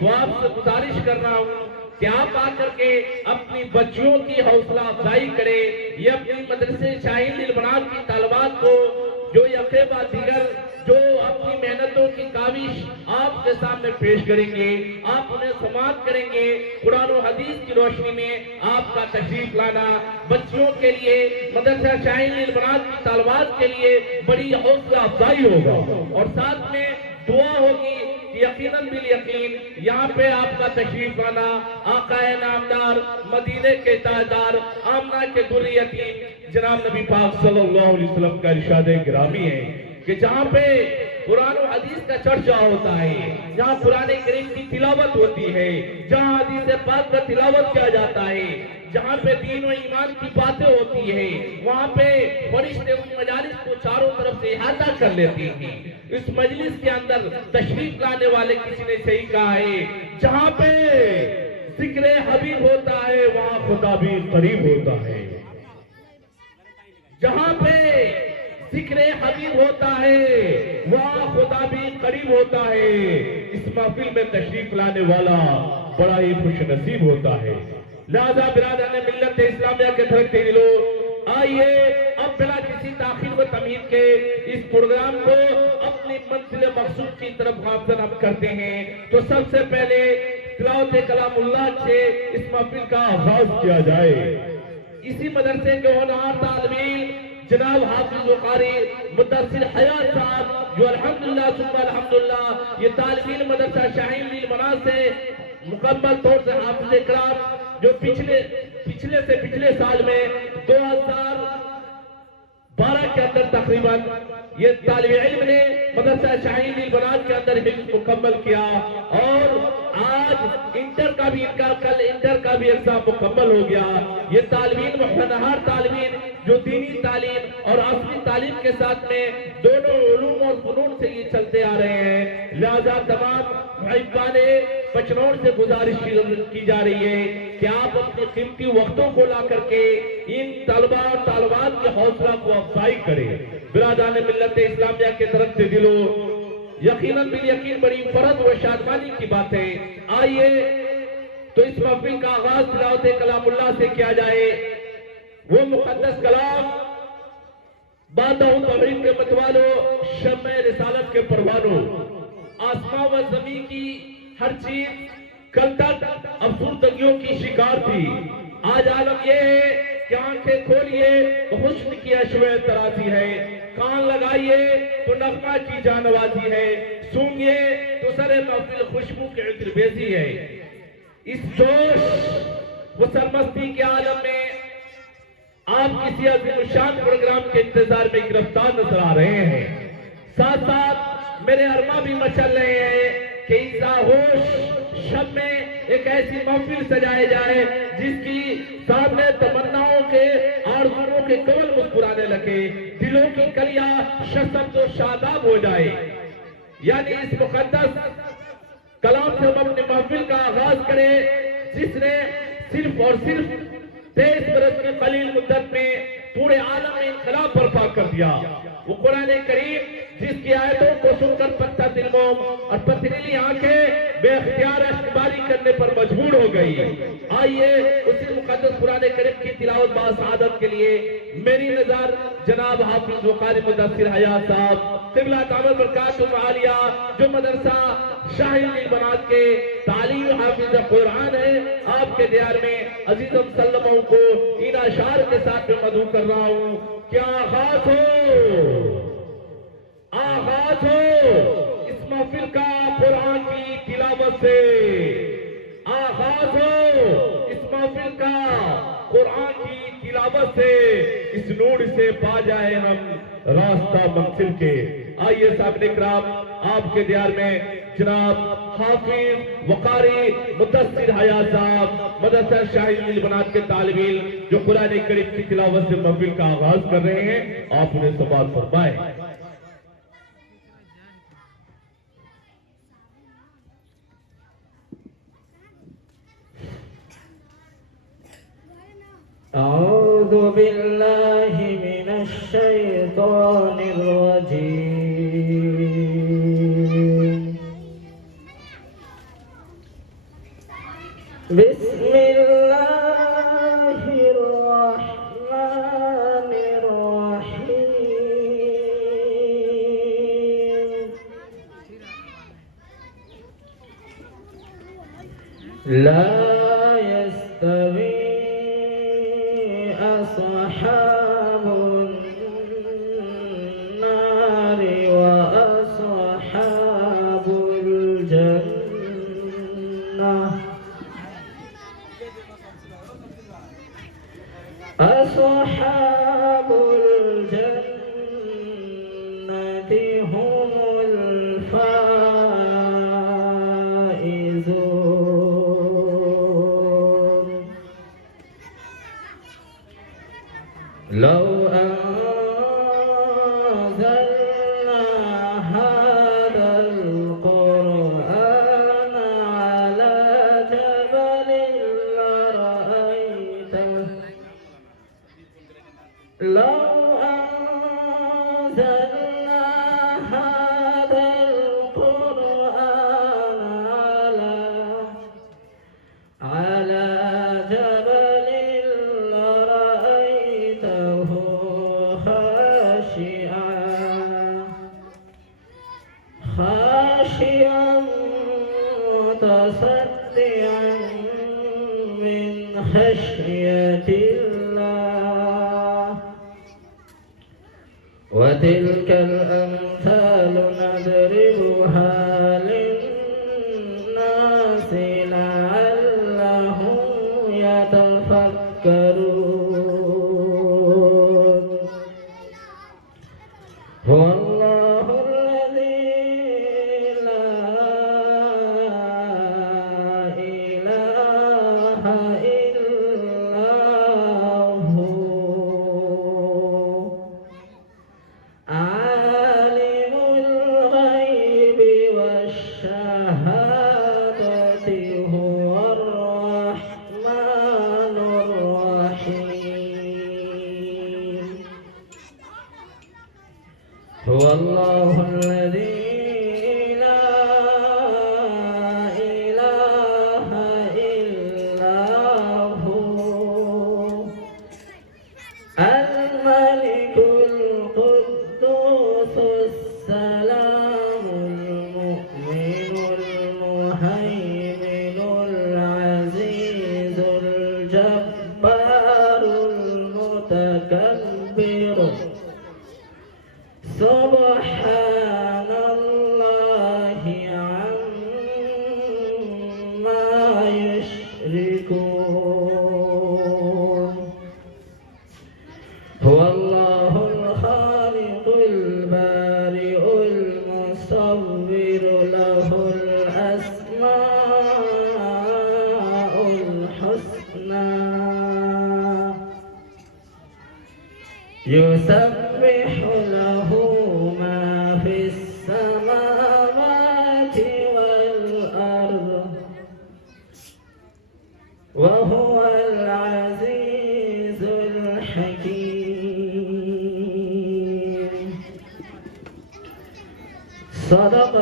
تو آپ سے گزارش کر رہا ہوں کہ آپ آ کر کے اپنی بچیوں کی حوصلہ افزائی کرے، یہ اپنی مدرسے شاہین للبنات کی طالبات کو جو یقیبہ دیگر جو اپنی محنتوں کی کاوش آپ کے سامنے پیش کریں گے، آپ انہیں سماعت کریں گے، قرآن و حدیث کی روشنی میں آپ کا تشریف لانا بچیوں کے لیے، مدرسہ شاہین للبنات کی طالبات کے لیے بڑی حوصلہ افزائی ہوگا، اور ساتھ میں دعا ہوگی کہ یقیناً بالیقین یہاں پہ آپ کا تشریف لانا آقا نامدار، مدینے کے تاجدار، آمنہ کے در یتیم جناب نبی پاک صلی اللہ علیہ وسلم کا ارشاد گرامی ہے کہ جہاں پہ قرآن و حدیث کا چرچا ہوتا ہے، جہاں قرآن کریم کی تلاوت ہوتی ہے، جہاں حدیث پاک کا تلاوت کیا جاتا ہے، جہاں پہ دین و ایمان کی باتیں ہوتی ہے، وہاں پہ فرشتے ان مجالس کو چاروں طرف سے احاطہ کر لیتی ہیں۔ اس مجلس کے اندر تشریف لانے والے کسی نے صحیح کہا ہے، جہاں پہ ذکر حبیب ہوتا ہے وہاں خدا بھی قریب ہوتا ہے، جہاں پہ ذکر حبیب ہوتا ہے وہاں خدا بھی قریب ہوتا ہے۔ اس محفل میں تشریف لانے والا بڑا ہی خوش نصیب ہوتا ہے۔ لہذا برادران ملت اسلامیہ کے دھڑکتے دلوں، آئیے اب بلا کسی تاخیر و تمہید کے اس پروگرام کو اپنی منزل مقصود کی طرف گامزن ہم کرتے ہیں۔ تو سب سے پہلے تلاوت کلام اللہ سے اس محفل کا آغاز کیا جائے۔ اسی مدرسے کے ہونہار طالب علم جناب حافظ و قاری مدثر حیات صاحب، جو الحمدللہ ثم الحمدللہ یہ طالب علم مدرسہ شاہین للبنات سے مکمل طور سے حافظ کرام جو پچھلے سال میں 2012 کے اندر تقریباً یہ طالب علم نے مدرسہ شاہین للبنات کے اندر حفظ مکمل کیا، اور آج انٹر کا بھی کل انٹر کا بھی ایگزام مکمل ہو گیا۔ یہ طالب علم ہونہار طالب علم جو دینی تعلیم اور عصری تعلیم کے ساتھ میں دونوں علوم اور فنون سے یہ چلتے آ رہے ہیں، لہذا تمام محبان پچنور سے گزارش کی جا رہی ہے کہ آپ اپنے قیمتی وقتوں کو لا کر کے ان طلباء اور طالبات کے حوصلہ کو افزائی کریں۔ برادران ملت اسلامیہ کے درخت دلوں، یقیناً بالیقین بڑی فرحت و شادمانی کی بات ہے۔ آئیے تو اس محفل کا آغاز تلاوت کلام اللہ سے کیا جائے۔ وہ مقدس کلام بادہ توحید کے متوالو، شمع رسالت کے پروانوں، آسمان و زمین کی ہر چیز کل تک افسردگیوں کی شکار تھی، آج عالم یہ ہے کہ آنکھیں کھولیے تو حسن کی اشوہ ترازی ہے، کان لگائیے تو نغمہ کی جانوازی ہے، سونگیے تو سر محفل خوشبو کے عطر بیزی ہے۔ اس جوش و سرمستی کے عالم میں آپ کسی عظیم الشان پروگرام کے انتظار میں گرفتار نظر آ رہے ہیں، ساتھ ساتھ میرے ارماں بھی مچل رہے ہیں کہ اس آغوش شب میں ایک ایسی محفل سجائے جائے جس کی سامنے تمناؤں کے آرزوؤں کے کمل مسکرانے لگے، دلوں کی کلیاں شسم و شاداب ہو جائے۔ یعنی اس مقدس کلام سے ہم اپنے محفل کا آغاز کریں جس نے صرف اور صرف 23 برس کی قلیل مدت میں پورے عالم میں انقلاب برپا کر دیا۔ وہ قرآن کریم جس کی آیتوں کو سن کر پتہ دل موم اور پتھریلی آنکھیں بے اختیار اشکباری کرنے پر مجبور ہو گئی۔ آئیے اسی مقدس قرآن کریم کی تلاوت باسعادت کے لیے میری نظر جناب حافظ و قاری مدثر حیات صاحب قبلہ تعالی برکاتہ عالیہ جو مدرسہ شاہین للبنات کے تعلیم حافظ قرآن ہے، آپ کے دیار میں عزیزم سلموں کو ان اشعار کے ساتھ میں مدعو کر رہا ہوں۔ کیا آغاز ہو اس محفل کا قرآن کی تلاوت سے، آغاز ہو اس محفل کا قرآن کی تلاوت سے، اس نور سے پا جائے ہم راستہ منزل کے۔ آئیے صاحب اکرام آپ کے دیار میں جناب حافظ وقاری مدثر حیات صاحب مدرسہ شاہین للبنات کے طالب علم جو قرآن کریم کی تلاوت سے محفل کا آغاز کر رہے ہیں، آپ انہیں سماعت فرمائیں۔ اعوذ باللہ من الشیطان الرجیم بسم الله الرحمن الرحيم لا يستوي أصحاب النار وأصحاب الجنة أصحاب الجنة هم الفائزون لو أنزلنا هذا القرآن على جبل لرأيته لو أنزلنا هذا القرآن على جبل لرأيته خاشعا متصدعا من خشية الله وتلك الأمثال نضربها للناس لعلهم يتفكرون هو الله الذي لا إله إلا هو عالم الغيب والشهادة هو الرحمن الرحيم هو الله الذي لا إله إلا هو الملك القدوس السلام المؤمن المهيمن العزيز الجبار المتكبر سبحان الله عما يشركون هو الله الخالق البارئ المصور له الأسماء الحسنى يسبح له ما في السماوات والأرض وهو العزيز الحكيم صدق